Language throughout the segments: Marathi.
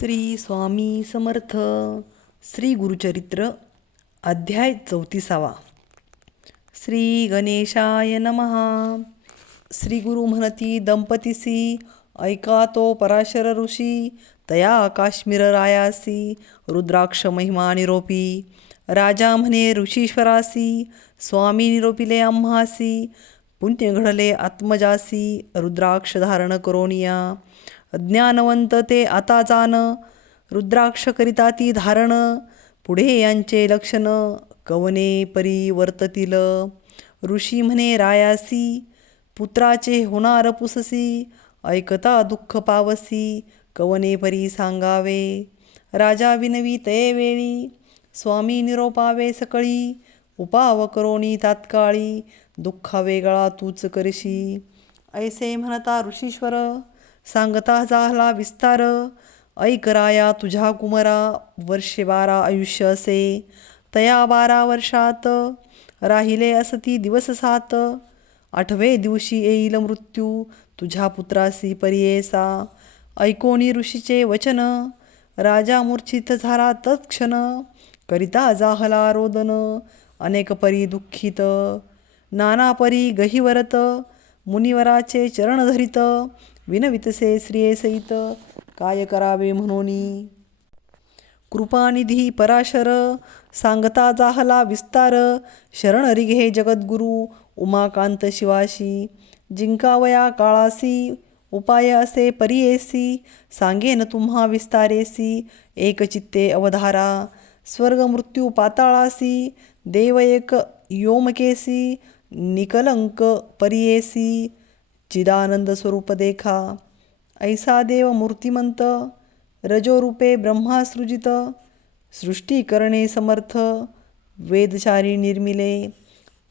श्री स्वामी समर्थ. श्री गुरुचरित्र अध्याय चौतीसावा. श्री गणेशाय नमहा श्री गुरु म्हणती दंपतीसी ऐका तो पराशर ऋषी तया काश्मीर रायासी रुद्राक्ष महिमा निरोपी. राजा म्हणे ऋषीश्वरासी स्वामी निरोपिले आम्हासी पुण्य घडले आत्मजासी रुद्राक्ष धारण करोनिया ज्ञानवंत ते आता जाण. रुद्राक्ष करिता ती धारण. पुढे यांचे लक्षण कवने परी वर्ततील? ऋषी म्हणे रायासी. पुत्राचे होणार पुससी. ऐकता दुःख पावसी. कवने परी सांगावे? राजा विनवी ते वेळी. स्वामी निरोपावे सकळी. उपाव करोणी तात्काळी. दुःखा वेगळा तूच करशी. ऐसे म्हणता ऋषीश्वर सांगता झाला विस्तार. ऐक राया तुझ्या कुमरा वर्षे बारा आयुष्य असे. तया बारा वर्षात राहिले असती दिवस सात. आठवे दिवशी येईल मृत्यू तुझ्या पुत्रासी परियेसा ऐकोनी ऋषीचे वचन राजा मूर्छित झाला तत्क्षण. करिता जाहला रोदन अनेक परी दुःखित. नाना परी गहिवरत मुनिवराचे चरण धरित. विनवितसे श्रियेसहित सहित काय करावे म्हणोनी? कृपानिधी पराशर सांगता जाहला विस्तार शरण रिघे जगद्गुरु उमाकांत शिवाशी जिंकावया काळासी उपाय असे परियेसी सांगेन तुम्हा विस्तारेसी एकचित्ते अवधारा स्वर्ग मृत्यू पाताळासी देव एक योमकेसी निकलंक परियेसी चिदानंद स्वरूप देखा। ऐसा देव मूर्तिमंत रजोरूपे ब्रह्मासृजित सृष्टी करणे समर्थ वेदचारी निर्मिले।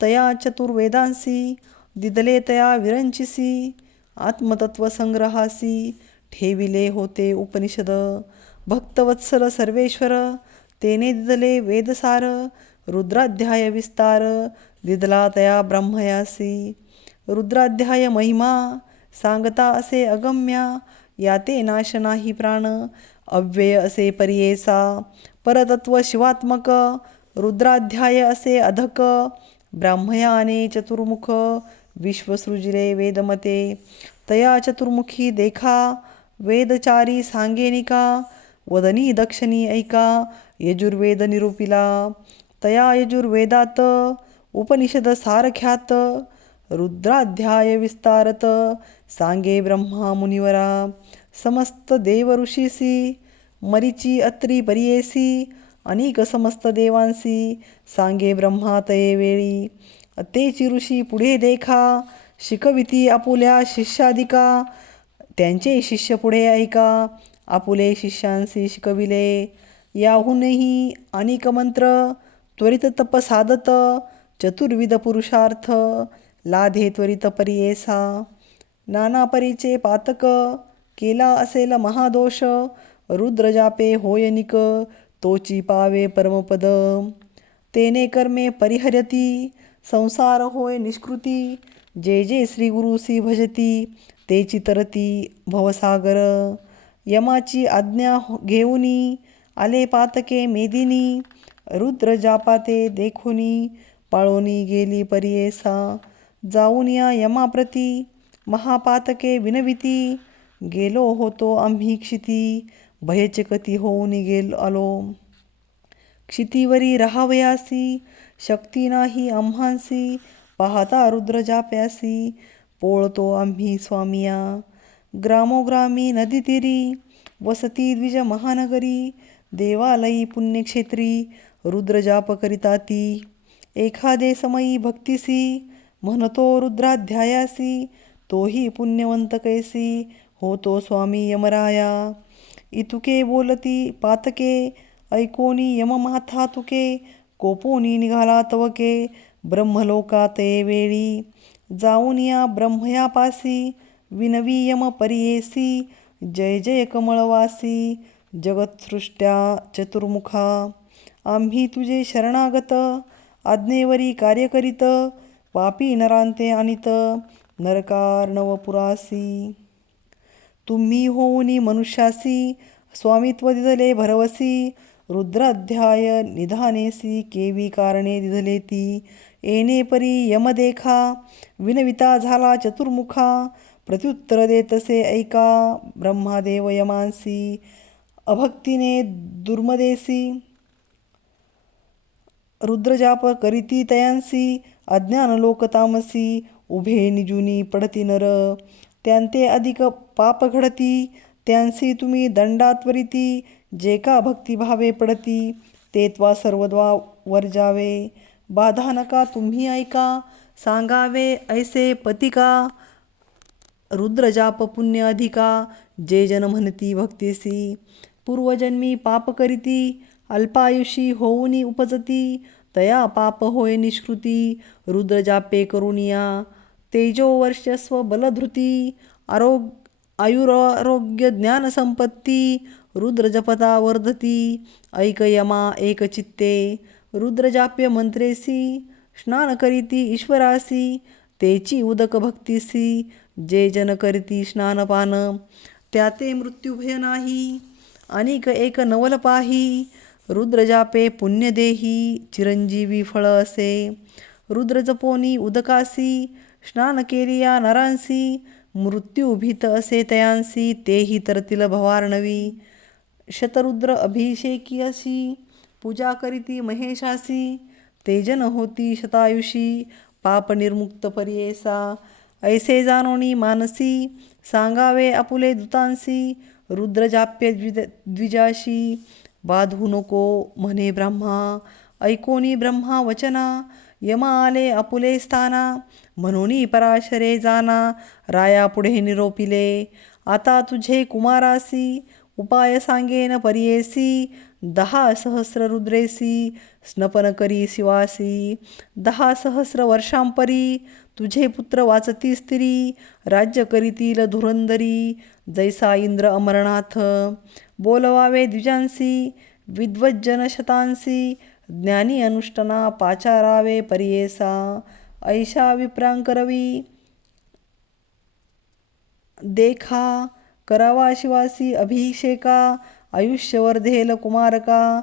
तया चतुर्वेदांसी दिदले तया विरंचिसी आत्मतत्व संग्रहासी ठेविले होते उपनिषद। भक्तवत्सल सर्वेश्वर तेने दिदले वेदसार रुद्राध्याय विस्तार दिदला तया ब्रह्मयासी। रुद्राध्याय महिमा सांगता असे अगम्या याते नाश नाही प्राण अव्यय असे परियेसा परतत्व शिवात्मक रुद्राध्याय असे अधक ब्राह्मयाने चतुर्मुख विश्वसृजिले वेदमते तया चतुर्मुखी देखा वेदचारी सांगेनिका वदनी दक्षिणी ऐका यजुर्वेद निरूपिला तया यजुर्वेदात उपनिषद सारख्यात रुद्राध्याय विस्तारत सांगे ब्रह्मा मुनिवरा समस्त देव ऋषीसी मरीची अत्री परियेसी अनेक समस्त देवांसी सांगे ब्रह्मा तये वेळी तेची ऋषी पुढे देखा शिकविती आपुल्या शिष्याधिका त्यांचे शिष्य पुढे ऐका आपुले शिष्यांसी शिकविले याहूनही अनेक मंत्र त्वरित तप साधत चतुर्विध पुरुषार्थ लाधे त्वरित परियेसा नाना परीचे पातक केला असेल महादोष रुद्रजापे होयनिक तोची पावे परमपद. तेने कर्मे परिहर्यती संसार होय निष्कृती जे जे श्री गुरुसी भजती ते तरती भवसागर. यमाची आज्ञा हो-, घेऊनी आले पातके मेदिनी रुद्र जापाते देखुनी पाळोनी गेली परियेसा जाऊन या यमाप्रती महापातके विनविती गेलो होतो आम्ही क्षिती भयचकती होऊन गेल आलो. क्षितीवरी राहावयासी शक्ती नाही आम्हांसी पाहता रुद्र जाप्यासी पोळतो आम्ही स्वामिया. ग्रामोग्रामी नदीतीरी वसती द्विज महानगरी देवालयी पुण्यक्षेत्री रुद्रजाप करिता ती. एखादे समयी भक्तिसी म्हणतो रुद्राध्यायासी तोही पुण्यवंत कैसी होतो स्वामी यमराया। इतुके बोलती पातके ऐकोनी यममाथा तुके कोपोनी निघाला तवके ब्रह्मलोकात वेळी। जाऊन या ब्रह्मयापासी विनवी यम परियेसी जय जय कमळवासी जगत्सृष्ट्या चतुर्मुखा। आम्ही तुझे शरणागत आज्ञेवरी कार्य करीत पापी नरांते आणित नरकारणवपुरासी तुम्ही होऊनी मनुष्यासी स्वामित्व दिधले भरवसी रुद्राध्याय निधानेसी केवी कारणे दिधले ती येणे परी यमदेखा विनविता झाला चतुर्मुखा प्रत्युत्तर देतसे ऐका ब्रह्मादेव यमांसी अभक्तीने दुर्मदेसी. रुद्रजाप करीती तयांसी अज्ञान लोक तामसी, उभे निजुनी पडती नर. त्यांते अधिक पाप घडती, त्यांसी तुम्ही दंडात्वरिती जे का भक्तिभावे पडती, ते त्वा सर्वद्वा वर्जावे बाधा नका, तुम्ही ऐका, सांगावे ऐसे पतिका रुद्रजाप पुण्य अधिका, जे जन म्हणती भक्तीसी. पूर्वजन्मी पाप करीती अल्पायुषी होऊनी उपजती तया पाप होय निष्कृती रुद्रजापे करुणिया तेजो वर्चस्व बलधृती आरोग आयुरारोग्य ज्ञानसंपत्ती रुद्रजपता वर्धती ऐकयमा एकचित्ते रुद्रजाप्य मंत्रेसी स्नान करीती ईश्वरासी तेची उदक भक्तीसी जे जन करीती स्नानपान त्याते मृत्युभय नाही अनेक एक नवल पाही रुद्रजापे पुण्यदेही चिरंजीवी फळ असे रुद्रजपोनी उदकासी स्नान केलिया नरांसी मृत्यू भीत असे तयांसी तेही तरतील भवार्णवी. शतरुद्र अभिषेकी असी पूजा करीती महेशासी तेजन होती शतायुषी पाप निर्मुक्त पर्येसा. ऐसे जानोनी मानसी सांगावे आपुले दुतांसी रुद्रजाप्य द्विज द्विजाशी बाधू नको म्हणे ब्रह्मा ऐकोनी ब्रह्मा वचना यमा आले आपुले स्थाना म्हणून पराशरे जाना राया पुढे निरोपिले आता तुझे कुमारासी उपाय सांगेन परियेसी दहा सहस्र रुद्रेसी स्नपन करी शिवासी दहा सहस्र वर्षांपरी तुझे पुत्र वाचती स्त्री राज्य करीतील धुरंदरी जैसा इंद्र अमरनाथ बोलवावे द्विजांसी विद्वज्जन शतांसी ज्ञानी अनुष्टना पाचारावे परियेसा। ऐशा विप्रांकरवी देखा करावा शिवासी अभिषेका आयुष्यवर्धेल कुमारका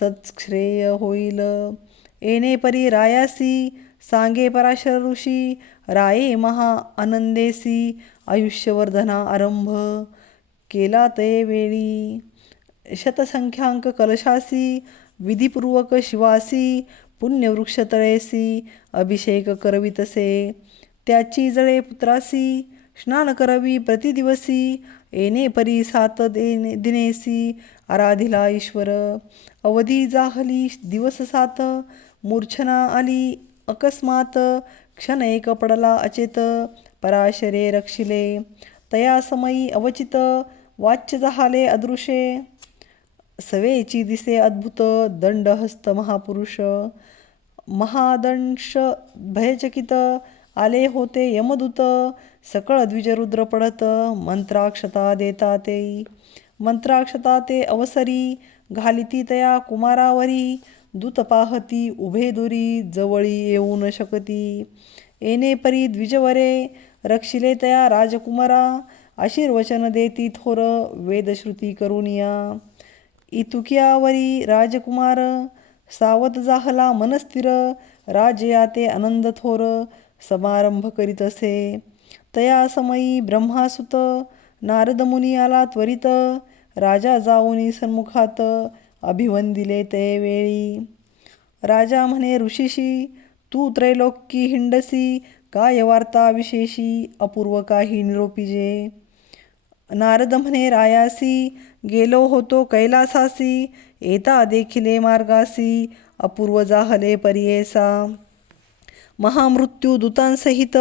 सत्श्रेय होईल। येणे परी रायासी सांगे पराशर ऋषी राये महा आनंदेसी आयुष्यवर्धना आरंभ। केला ते वेळी शतसंख्यांक कलशासी विधिपूर्वक शिवासी पुण्यवृक्षतळेसी अभिषेक करवितसे त्याची जळे पुत्रासी स्नान करवी प्रतिदिवसी येणे परी सात देने दिनेसी आराधिला ईश्वर. अवधी जाहली दिवस सात मूर्छना आली अकस्मात क्षण एक पडला अचेत पराशरे रक्षिले. तया समयी अवचित वाच्य जहाले अदृशे सवेची दिसे अद्भुत दंडहस्त महापुरुष महादंश भयचकित आले होते यमदूत सकळ द्विजरुद्र पडत मंत्राक्षता देता ते मंत्राक्षता ते अवसरी घालिती तया कुमारावरी दूत पाहती उभे दुरी जवळी येऊ न शकती येणे परी द्विजवरे रक्षिले तया राजकुमारा आशीर्वचन देती थोर वेदश्रुती करुनिया इतुक्यावरी राजकुमार सावध जाहला मनस्थिर राजयाते आनंद थोर समारंभ करीत असे. तया समयी ब्रह्मासुत नारद मुनी आला त्वरित राजा जाऊनी सन्मुखात अभिवंदिले ते वेळी. राजा म्हणे ऋषीशी तू त्रैलोक्की हिंडसी काय वार्ता विशेषी अपूर्व काही निरोपिजे नारद म्हणे रायासी गेलो होतो कैलासासी येता देखिले मार्गासी अपूर्व जाहले पर्येसा। महामृत्यू दूतांसहित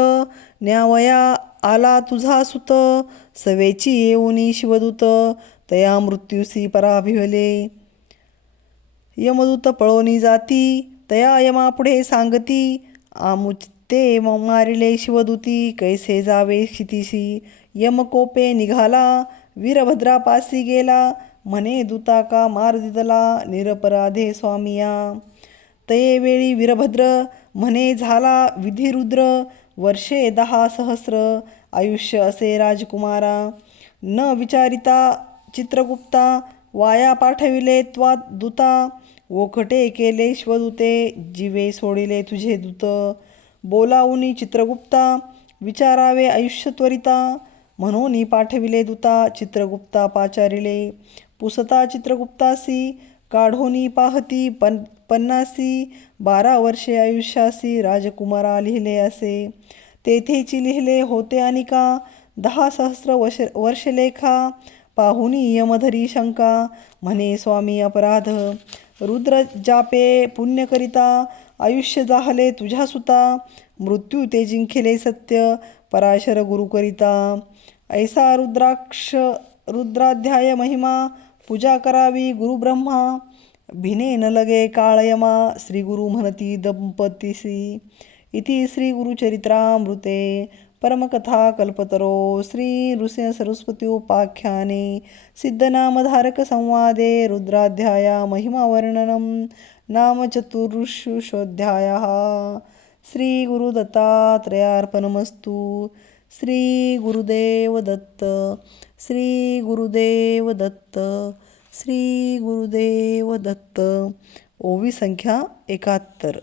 न्यावया आला तुझा सुत सवेची येऊनी शिवदूत तया मृत्यूसी पराभिवले। यमदूत पळोनी जाती तया यमापुढे सांगती आमुच ते मारिले शिवदूती कैसे जावे क्षितिशी? यमकोपे निघाला वीरभद्रापासी गेला म्हणे दूता का मार दिदला निरपराधे स्वामिया। तये वेळी वीरभद्र म्हणे झाला विधिरुद्र वर्षे दहा सहस्र आयुष्य असे राजकुमारा। न विचारिता चित्रगुप्ता वाया पाठविले त्वा दूता ओखटे केले श्वदूते जीवे सोडिले तुझे दूत। बोलाऊनी चित्रगुप्ता विचारावे आयुष्य त्वरिता म्हणून पाठविले दुता चित्रगुप्ता पाचारिले. पुसता चित्रगुप्तासी काढोनी पाहती पन पन्नासी बारा वर्षे आयुष्यासी राजकुमारा लिहिले असे. तेथेची लिहिले होते अनिका दहा सहस्र वर्ष वर्षलेखा पाहुनी यमधरी शंका म्हणे स्वामी अपराध. रुद्र जापे पुण्यकरिता आयुष्य जाहले तुझ्या सुता मृत्यू ते जिंकेले सत्य पराशर गुरुकरिता ऐसा रुद्राक्ष रुद्राध्याय महिमा पूजा करावी गुरुब्रह्मा भिने न लगे काळयमा श्रीगुरु म्हणती दंपतीसी. इति श्रीगुरुचरित्रामृते परमकथा कल्पतरो श्री नृसिंह सरस्वती उपाख्याने सिद्धनामधारक संवादे रुद्राध्याया महिमावर्णनं नाम चतुर्षुषोऽध्यायः श्री गुरुदत्तात्रयार्पणमस्तु। श्री गुरुदेव दत्त श्री गुरुदेव दत्त श्री गुरुदेव दत्त ओवी संख्या एकाहत्तर।